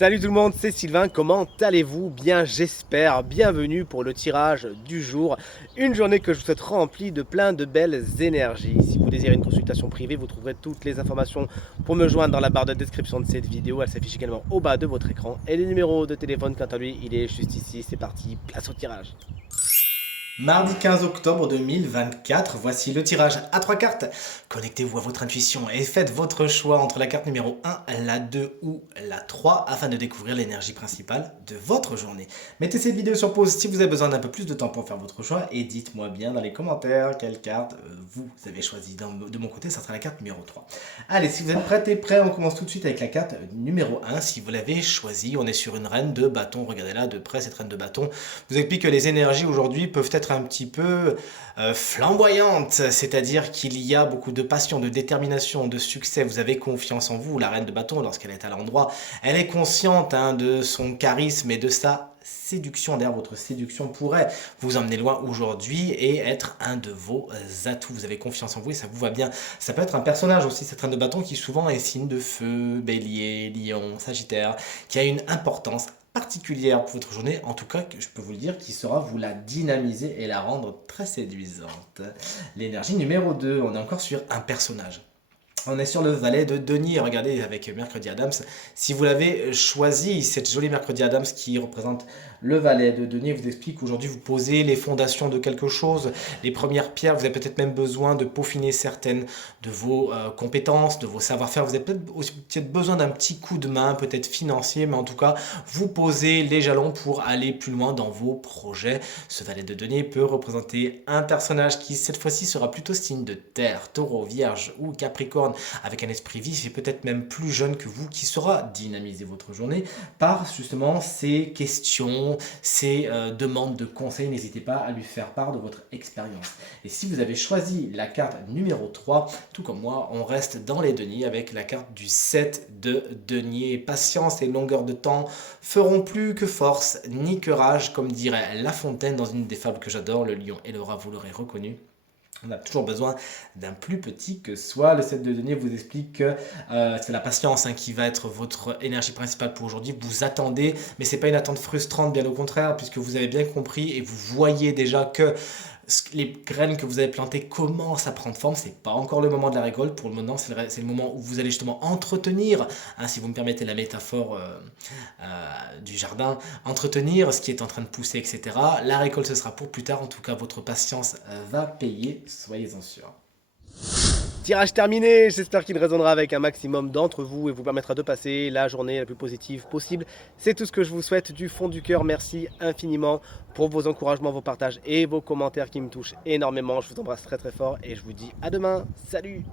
Salut tout le monde, c'est Sylvain, comment allez-vous? Bien j'espère, bienvenue pour le tirage du jour. Une journée que je vous souhaite remplie de plein de belles énergies. Si vous désirez une consultation privée, vous trouverez toutes les informations pour me joindre dans la barre de description de cette vidéo. Elle s'affiche également au bas de votre écran. Et le numéro de téléphone, quant à lui, il est juste ici. C'est parti, place au tirage. Mardi 15 octobre 2024, voici le tirage à 3 cartes. Connectez-vous à votre intuition et faites votre choix entre la carte numéro 1, la 2 ou la 3 afin de découvrir l'énergie principale de votre journée. Mettez cette vidéo sur pause si vous avez besoin d'un peu plus de temps pour faire votre choix et dites-moi bien dans les commentaires quelle carte vous avez choisi. De mon côté, ça sera la carte numéro 3. Allez, si vous êtes prêts et prêts, on commence tout de suite avec la carte numéro 1. Si vous l'avez choisie, on est sur une reine de bâton. Regardez là de près cette reine de bâton. Je vous explique que les énergies aujourd'hui peuvent être un petit peu flamboyantes, c'est-à-dire qu'il y a beaucoup de passion, de détermination, de succès. Vous avez confiance en vous. La reine de bâton, lorsqu'elle est à l'endroit, elle est consciente de son charisme et de sa séduction. D'ailleurs, votre séduction pourrait vous emmener loin aujourd'hui et être un de vos atouts. Vous avez confiance en vous et ça vous va bien. Ça peut être un personnage aussi, cette reine de bâton qui souvent est signe de feu, bélier, lion, sagittaire, qui a une importance particulière pour votre journée, en tout cas, je peux vous le dire, qui saura vous la dynamiser et la rendre très séduisante. L'énergie numéro 2, on est encore sur un personnage. On est sur le valet de denier, regardez avec Mercredi Adams. Si vous l'avez choisi, cette jolie Mercredi Adams qui représente le valet de denier vous explique qu'aujourd'hui vous posez les fondations de quelque chose, les premières pierres, vous avez peut-être même besoin de peaufiner certaines de vos compétences, de vos savoir-faire, vous avez peut-être besoin d'un petit coup de main, peut-être financier, mais en tout cas, vous posez les jalons pour aller plus loin dans vos projets. Ce valet de denier peut représenter un personnage qui cette fois-ci sera plutôt signe de terre, taureau, vierge ou capricorne, avec un esprit vif et peut-être même plus jeune que vous, qui saura dynamiser votre journée par justement ces questions, ces demandes de conseils. N'hésitez pas à lui faire part de votre expérience. Et si vous avez choisi la carte numéro 3, tout comme moi, on reste dans les deniers avec la carte du 7 de denier. Patience et longueur de temps feront plus que force ni que rage, comme dirait La Fontaine dans une des fables que j'adore, Le Lion et le Rat, vous l'aurez reconnu. On a toujours besoin d'un plus petit que soi. Le 7 de denier vous explique que c'est la patience qui va être votre énergie principale pour aujourd'hui. Vous attendez, mais ce n'est pas une attente frustrante, bien au contraire, puisque vous avez bien compris et vous voyez déjà que les graines que vous avez plantées commencent à prendre forme. Ce n'est pas encore le moment de la récolte. Pour le moment, c'est le moment où vous allez justement entretenir, si vous me permettez la métaphore du jardin, entretenir ce qui est en train de pousser, etc. La récolte, ce sera pour plus tard. En tout cas, votre patience va payer, soyez-en sûrs. Tirage terminé, j'espère qu'il résonnera avec un maximum d'entre vous et vous permettra de passer la journée la plus positive possible. C'est tout ce que je vous souhaite du fond du cœur. Merci infiniment pour vos encouragements, vos partages et vos commentaires qui me touchent énormément. Je vous embrasse très très fort et je vous dis à demain. Salut!